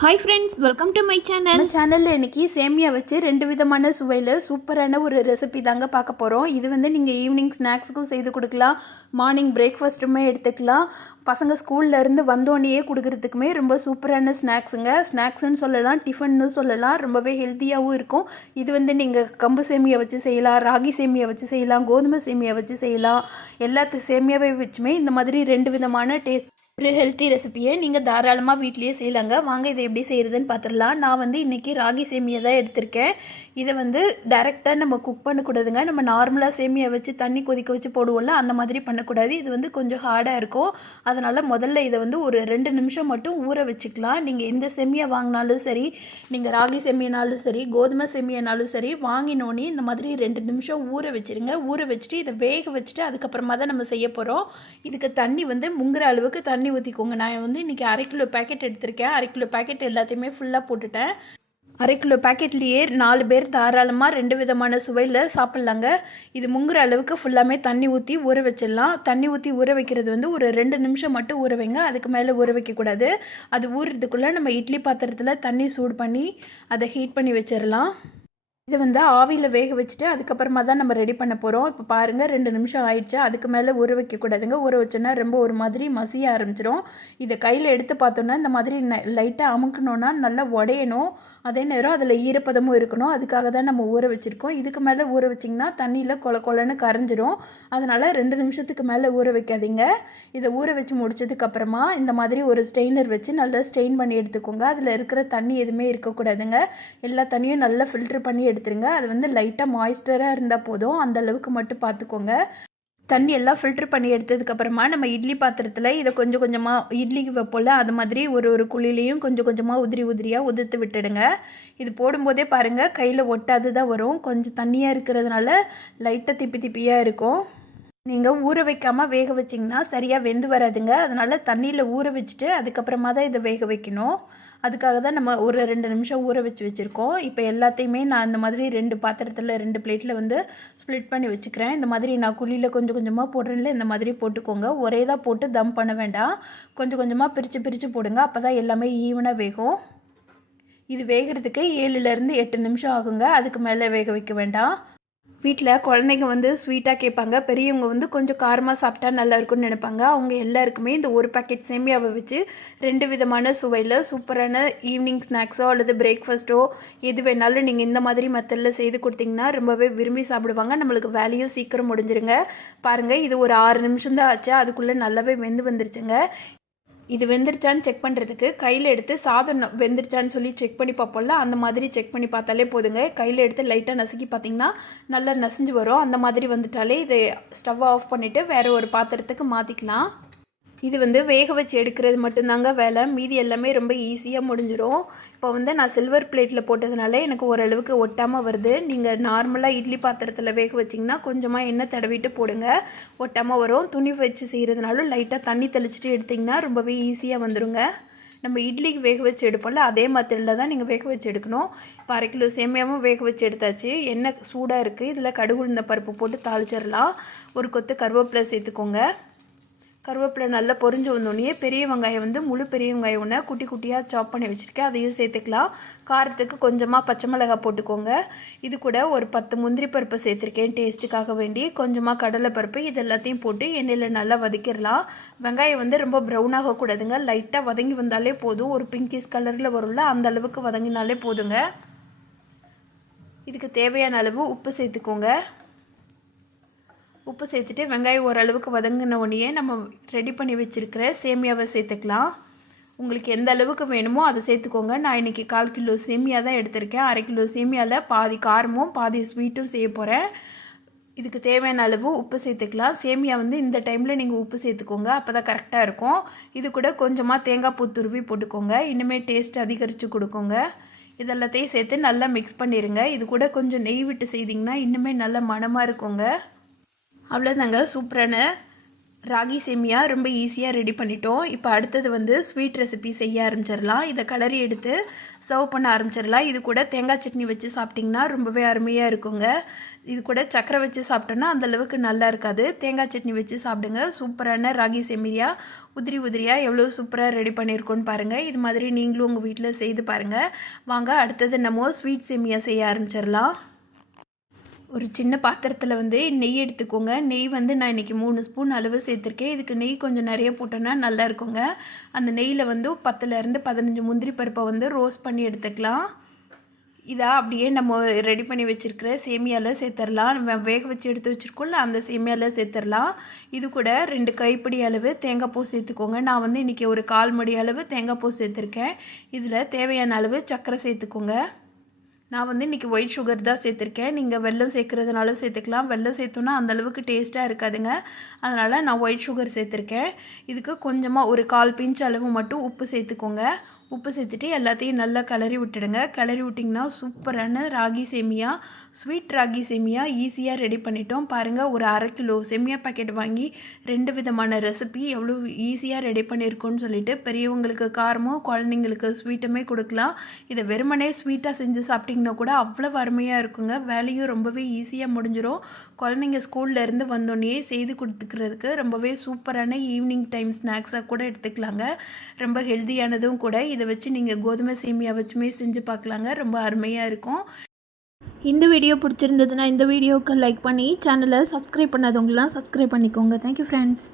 Hi friends, welcome to my channel. நம்ம சேனலில் இன்றைக்கி சேமியா வச்சு 2 விதமான சுவையில் சூப்பரான ஒரு ரெசிபி தாங்க பார்க்க போகிறோம். இது வந்து நீங்கள் ஈவினிங் ஸ்நாக்ஸுக்கும் செய்து கொடுக்கலாம், மார்னிங் பிரேக்ஃபாஸ்ட்டுமே எடுத்துக்கலாம், பசங்க ஸ்கூல்லேருந்து வந்தோடனேயே கொடுக்குறதுக்குமே ரொம்ப சூப்பரான ஸ்நாக்ஸுங்க. ஸ்நாக்ஸுன்னு சொல்லலாம், டிஃபன்னு சொல்லலாம், ரொம்பவே ஹெல்த்தியாகவும் இருக்கும். இது வந்து நீங்கள் கம்பு சேமியா வச்சு செய்யலாம், ராகி சேமியா வச்சு செய்யலாம், கோதுமை சேமியா வச்சு செய்யலாம். எல்லாத்து சேமியாவை வச்சுமே இந்த மாதிரி 2 விதமான டேஸ்ட் ஒரு ஹெல்த்தி ரெசிபியை நீங்கள் தாராளமாக வீட்லேயே செய்யலாங்க. வாங்க இதை எப்படி செய்கிறதுன்னு பார்த்துடலாம். நான் வந்து இன்றைக்கி ராகி சேமியா தான் எடுத்திருக்கேன். இதை வந்து டைரெக்டாக நம்ம குக் பண்ணக்கூடாதுங்க. நம்ம நார்மலாக சேமியா வச்சு தண்ணி கொதிக்க வச்சு போடுவோம்ல, அந்த மாதிரி பண்ணக்கூடாது. இது வந்து கொஞ்சம் ஹார்டாக இருக்கும். அதனால் முதல்ல இதை வந்து ஒரு 2 நிமிஷம் மட்டும் ஊற வச்சுக்கலாம். நீங்கள் எந்த சேமியா வாங்கினாலும் சரி, நீங்கள் ராகி சேமியானாலும் சரி, கோதுமை சேமியானாலும் சரி, வாங்கினோன்னே இந்த மாதிரி 2 நிமிஷம் ஊற வச்சுருங்க. ஊற வச்சுட்டு இதை வேக வச்சுட்டு அதுக்கப்புறமா தான் நம்ம செய்ய போகிறோம். இதுக்கு தண்ணி வந்து முங்குற அளவுக்கு தண்ணி ஊற்றிக்கோங்க. நான் வந்து இன்றைக்கி 1/2 கிலோ பேக்கெட் எடுத்திருக்கேன். 1/2 கிலோ பேக்கெட் எல்லாத்தையுமே ஃபுல்லாக போட்டுட்டேன். 1/2 கிலோ பேக்கெட்லேயே 4 பேர் தாராளமாக 2 விதமான சுவையில் சாப்பிட்லாங்க. இது முங்குற அளவுக்கு ஃபுல்லாமே தண்ணி ஊற்றி ஊற வச்சிடலாம். தண்ணி ஊற்றி ஊற வைக்கிறது வந்து ஒரு 2 நிமிஷம் மட்டும் ஊற வைங்க. அதுக்கு மேலே ஊற வைக்கக்கூடாது. அது ஊறுறதுக்குள்ளே நம்ம இட்லி பாத்திரத்தில் தண்ணி சூடு பண்ணி அதை ஹீட் பண்ணி வச்சிடலாம். இதை வந்து ஆவியில் வேக வச்சுட்டு அதுக்கப்புறமா தான் நம்ம ரெடி பண்ண போகிறோம். இப்போ பாருங்கள் 2 நிமிஷம் ஆயிடுச்சு. அதுக்கு மேலே ஊற வைக்கக்கூடாதுங்க. ஊற வச்சோன்னா ரொம்ப ஒரு மாதிரி மசிய ஆரம்பிச்சிடும். இதை கையில் எடுத்து பார்த்தோன்னா இந்த மாதிரி லைட்டாக அமுக்கணுன்னா நல்லா உடையணும். அதே நேரம் அதில் ஈரப்பதமும் இருக்கணும். அதுக்காக தான் நம்ம ஊற வச்சுருக்கோம். இதுக்கு மேலே ஊற வச்சிங்கன்னா தண்ணியில் கொலன்னு கரைஞ்சிரும். அதனால் 2 நிமிஷத்துக்கு மேலே ஊற வைக்காதீங்க. இதை ஊற வச்சு முடிச்சதுக்கப்புறமா இந்த மாதிரி ஒரு ஸ்ட்ரெயினர் வச்சு நல்லா ஸ்ட்ரெயின் பண்ணி எடுத்துக்கோங்க. அதில் இருக்கிற தண்ணி எதுவுமே இருக்கக்கூடாதுங்க. எல்லா தண்ணியும் நல்லா ஃபில்ட்ரு பண்ணி எடுத்துருங்க. அது வந்து லைட்டாக மாய்ஸ்டராக இருந்தால் போதும், அந்த அளவுக்கு மட்டும் பார்த்துக்கோங்க. தண்ணி எல்லாம் ஃபில்ட்ரு பண்ணி எடுத்ததுக்கப்புறமா நம்ம இட்லி பாத்திரத்தில் இதை கொஞ்சம் கொஞ்சமாக இட்லிக்கு வைப்போல் அது மாதிரி ஒரு குழிலையும் கொஞ்சம் கொஞ்சமாக உதிரியாக உதிர்த்து விட்டுடுங்க. இது போடும்போதே பாருங்கள் கையில் ஒட்டாது தான் வரும். கொஞ்சம் தண்ணியாக இருக்கிறதுனால லைட்டாக திப்பியாக இருக்கும். நீங்கள் ஊற வைக்காமல் வேக வச்சிங்கன்னா சரியாக வெந்து வராதுங்க. அதனால் தண்ணியில் ஊற வச்சுட்டு அதுக்கப்புறமா தான் இதை வேக வைக்கணும். அதுக்காக தான் நம்ம ஒரு 2 நிமிஷம் ஊற வச்சுருக்கோம். இப்போ எல்லாத்தையுமே நான் இந்த மாதிரி 2 பாத்திரத்தில் 2 பிளேட்டில் வந்து ஸ்ப்ளிட் பண்ணி வச்சுக்கிறேன். இந்த மாதிரி நான் குழியில் கொஞ்சம் கொஞ்சமாக போடுறேன்ல, இந்த மாதிரி போட்டுக்கோங்க. ஒரே தான் போட்டு தம் பண்ண வேண்டாம். கொஞ்சம் கொஞ்சமாக பிரித்து போடுங்க. அப்போ தான் எல்லாமே ஈவனாக வேகும். இது வேகிறதுக்கு 7லேருந்து 8 நிமிஷம் ஆகுங்க. அதுக்கு மேலே வேக வைக்க வேண்டாம். வீட்டில் குழந்தைங்க வந்து ஸ்வீட்டாக கேட்பாங்க, பெரியவங்க வந்து கொஞ்சம் காரமாக சாப்பிட்டா நல்லா இருக்கும்னு நினைப்பாங்க. அவங்க எல்லாருக்குமே இந்த ஒரு பேக்கெட் சேமியாவை வச்சு 2 விதமான சுவையில் சூப்பரான ஈவினிங் ஸ்நாக்ஸோ அல்லது பிரேக்ஃபாஸ்ட்டோ எது வேணாலும் நீங்கள் இந்த மாதிரி மெத்தடில் செய்து கொடுத்தீங்கன்னா ரொம்பவே விரும்பி சாப்பிடுவாங்க. நம்மளுக்கு வேலையும் சீக்கிரம் முடிஞ்சிருங்க. பாருங்கள், இது ஒரு 6 நிமிஷம் தான் ஆச்சு. அதுக்குள்ளே நல்லாவே வெந்து வந்துருச்சுங்க. இது வெந்துருச்சான்னு செக் பண்ணுறதுக்கு கையில் எடுத்து சாதம் வெந்துருச்சான்னு சொல்லி செக் பண்ணி பார்ப்போம்ல, அந்த மாதிரி செக் பண்ணி பார்த்தாலே போதுங்க. கையில் எடுத்து லைட்டாக நசுக்கி பார்த்திங்கன்னா நல்லா நசிஞ்சு வரும். அந்த மாதிரி வந்துட்டாலே இதை ஸ்டவ் ஆஃப் பண்ணிவிட்டு வேறு ஒரு பாத்திரத்துக்கு மாற்றிக்கலாம். இது வந்து வேக வச்சு எடுக்கிறது மட்டும்தாங்க வேலை. மீதி எல்லாமே ரொம்ப ஈஸியாக முடிஞ்சிடும். இப்போ வந்து நான் சில்வர் பிளேட்டில் போட்டதுனால எனக்கு ஓரளவுக்கு ஒட்டாமல் வருது. நீங்கள் நார்மலாக இட்லி பாத்திரத்தில் வேக வச்சிங்கன்னா கொஞ்சமாக எண்ணெய் தடவிட்டு போடுங்க, ஒட்டாமல் வரும். துணி வச்சு செய்கிறதுனாலும் லைட்டாக தண்ணி தெளிச்சிட்டு எடுத்திங்கன்னா ரொம்பவே ஈஸியாக வந்துடுங்க. நம்ம இட்லிக்கு வேக வச்சு எடுப்போம்ல, அதே மெத்தடில் தான் நீங்கள் வேக வச்சு எடுக்கணும். இப்போ 1/2 கிலோ சேமியாவும் வேக வச்சு எடுத்தாச்சு. எண்ணெய் சூடாக இருக்குது. இதில் கடுகு உளுந்த பருப்பு போட்டு தாளிச்சிடலாம். ஒரு கொத்து கருவேப்பிலை சேர்த்துக்கோங்க. கருவேப்பிலை நல்லா பொரிஞ்சு வந்தோடனே பெரிய வெங்காயம் வந்து முழு பெரிய வெங்காயம் ஒன்று குட்டியாக சாப் பண்ணி வச்சுருக்கேன், அதையும் சேர்த்துக்கலாம். காரத்துக்கு கொஞ்சமாக பச்சை மிளகாய் போட்டுக்கோங்க. இது கூட ஒரு 10 முந்திரி பருப்பு சேர்த்துருக்கேன் டேஸ்ட்டுக்காக வேண்டி. கொஞ்சமாக கடலை பருப்பு, இது எல்லாத்தையும் போட்டு எண்ணெயில் நல்லா வதக்கிடலாம். வெங்காயம் வந்து ரொம்ப ப்ரௌன் ஆகக்கூடாதுங்க. லைட்டாக வதங்கி வந்தாலே போதும். ஒரு பிங்கிஷ் கலரில் வரும்ல, அந்த அளவுக்கு வதங்கினாலே போதுங்க. இதுக்கு தேவையான அளவு உப்பு சேர்த்துக்கோங்க. உப்பு சேர்த்துட்டு வெங்காயம் ஓரளவுக்கு வதங்கின உடனே நம்ம ரெடி பண்ணி வச்சுருக்கிற சேமியாவை சேர்த்துக்கலாம். உங்களுக்கு எந்த அளவுக்கு வேணுமோ அதை சேர்த்துக்கோங்க. நான் இன்றைக்கி 1/4 கிலோ சேமியா தான் எடுத்திருக்கேன். 1/2 கிலோ சேமியாவில் பாதி காரமும் பாதி ஸ்வீட்டும் செய்ய போகிறேன். இதுக்கு தேவையான அளவு உப்பு சேர்த்துக்கலாம். சேமியா வந்து இந்த டைமில் நீங்கள் உப்பு சேர்த்துக்கோங்க, அப்போ தான் கரெக்டாக இருக்கும். இது கூட கொஞ்சமாக தேங்காய் பூ துருவி போட்டுக்கோங்க, இன்னுமே டேஸ்ட் அதிகரித்து கொடுக்குங்க. இதெல்லாத்தையும் சேர்த்து நல்லா மிக்ஸ் பண்ணிடுங்க. இது கூட கொஞ்சம் நெய் விட்டு செய்திங்கன்னா இன்னுமே நல்ல மணமாக இருக்குங்க. அவ்வளோதாங்க, சூப்பரான ராகி சேமியா ரொம்ப ஈஸியாக ரெடி பண்ணிட்டோம். இப்போ அடுத்தது வந்து ஸ்வீட் ரெசிபி செய்ய ஆரம்பிச்சிடலாம். இதை கலரி எடுத்து சர்வ் பண்ண ஆரம்பிச்சிடலாம். இது கூட தேங்காய் சட்னி வச்சு சாப்பிட்டிங்கன்னா ரொம்பவே அருமையாக இருக்குங்க. இது கூட சக்கரை வச்சு சாப்பிட்டோன்னா அந்தளவுக்கு நல்லா இருக்காது. தேங்காய் சட்னி வச்சு சாப்பிடுங்க. சூப்பரான ராகி சேமியா உதிரி உதிரியாக எவ்வளோ சூப்பராக ரெடி பண்ணியிருக்கோன்னு பாருங்கள். இது மாதிரி நீங்களும் உங்கள் வீட்டில் செய்து பாருங்கள். வாங்க அடுத்தது நம்ம ஸ்வீட் சேமியா செய்ய ஆரம்பிச்சிடலாம். ஒரு சின்ன பாத்திரத்தில் வந்து நெய் எடுத்துக்கோங்க. நெய் வந்து நான் இன்றைக்கி 3 ஸ்பூன் அளவு சேர்த்துருக்கேன். இதுக்கு நெய் கொஞ்சம் நிறைய போட்டோன்னா நல்லா இருக்குங்க. அந்த நெய்யில் வந்து 10லேருந்து 15 முந்திரி பருப்பை வந்து ரோஸ்ட் பண்ணி எடுத்துக்கலாம். இதை அப்படியே நம்ம ரெடி பண்ணி வச்சுருக்கிற சேமியாவில் சேர்த்துடலாம். வேக வச்சு எடுத்து வச்சுருக்கோம்ல அந்த சேமியாவில் சேர்த்துடலாம். இது கூட 2 கைப்பிடி அளவு தேங்காய் பூ சேர்த்துக்கோங்க. நான் வந்து இன்றைக்கி ஒரு 1/4 மடி அளவு தேங்காய் பூ சேர்த்துருக்கேன். இதில் தேவையான அளவு சர்க்கரை சேர்த்துக்கோங்க. நான் வந்து இன்றைக்கி ஒயிட் சுகர் தான் சேர்த்துருக்கேன். நீங்கள் வெல்லம் சேர்க்குறதுனால சேர்த்துக்கலாம். வெல்லம் சேர்த்தோன்னா அந்தளவுக்கு டேஸ்ட்டாக இருக்காதுங்க. அதனால் நான் ஒயிட் சுகர் சேர்த்துருக்கேன். இதுக்கு கொஞ்சமாக ஒரு 1/4 பிஞ்ச் அளவு மட்டும் உப்பு சேர்த்துக்கோங்க. உப்பு சேர்த்துட்டு எல்லாத்தையும் நல்லா கிளறி விட்டுடுங்க. கிளறி விட்டிங்கன்னா சூப்பரான ராகி சேமியா, ஸ்வீட் ராகி சேமியா ஈஸியாக ரெடி பண்ணிட்டோம். பாருங்கள், ஒரு 1/2 கிலோ சேமியா பாக்கெட் வாங்கி 2 விதமான ரெசிபி எவ்வளோ ஈஸியாக ரெடி பண்ணியிருக்கோன்னு சொல்லிட்டு பெரியவங்களுக்கு காரமும் குழந்தைங்களுக்கு ஸ்வீட்டுமே கொடுக்கலாம். இதை வெறுமனே ஸ்வீட்டாக செஞ்சு சாப்பிட்டிங்கன்னா கூட அவ்வளோ அருமையாக இருக்குங்க. வேலையும் ரொம்பவே ஈஸியாக முடிஞ்சிடும். குழந்தைங்க ஸ்கூல்லேருந்து வந்தோடனே செய்து கொடுத்துக்கிறதுக்கு ரொம்பவே சூப்பரான ஈவினிங் டைம் ஸ்நாக்ஸாக கூட எடுத்துக்கலாங்க. ரொம்ப ஹெல்த்தியானதும் கூட. இதை வச்சு நீங்கள் கோதுமை சேமியா வச்சுமே செஞ்சு பார்க்கலாங்க. ரொம்ப அருமையாக இருக்கும். இந்த வீடியோ பிடிச்சிருந்ததுன்னா இந்த வீடியோவுக்கு லைக் பண்ணி சேனலை சப்ஸ்கிரைப் பண்ணாதவங்களாம் சப்ஸ்கிரைப் பண்ணிக்கோங்க. Thank you friends.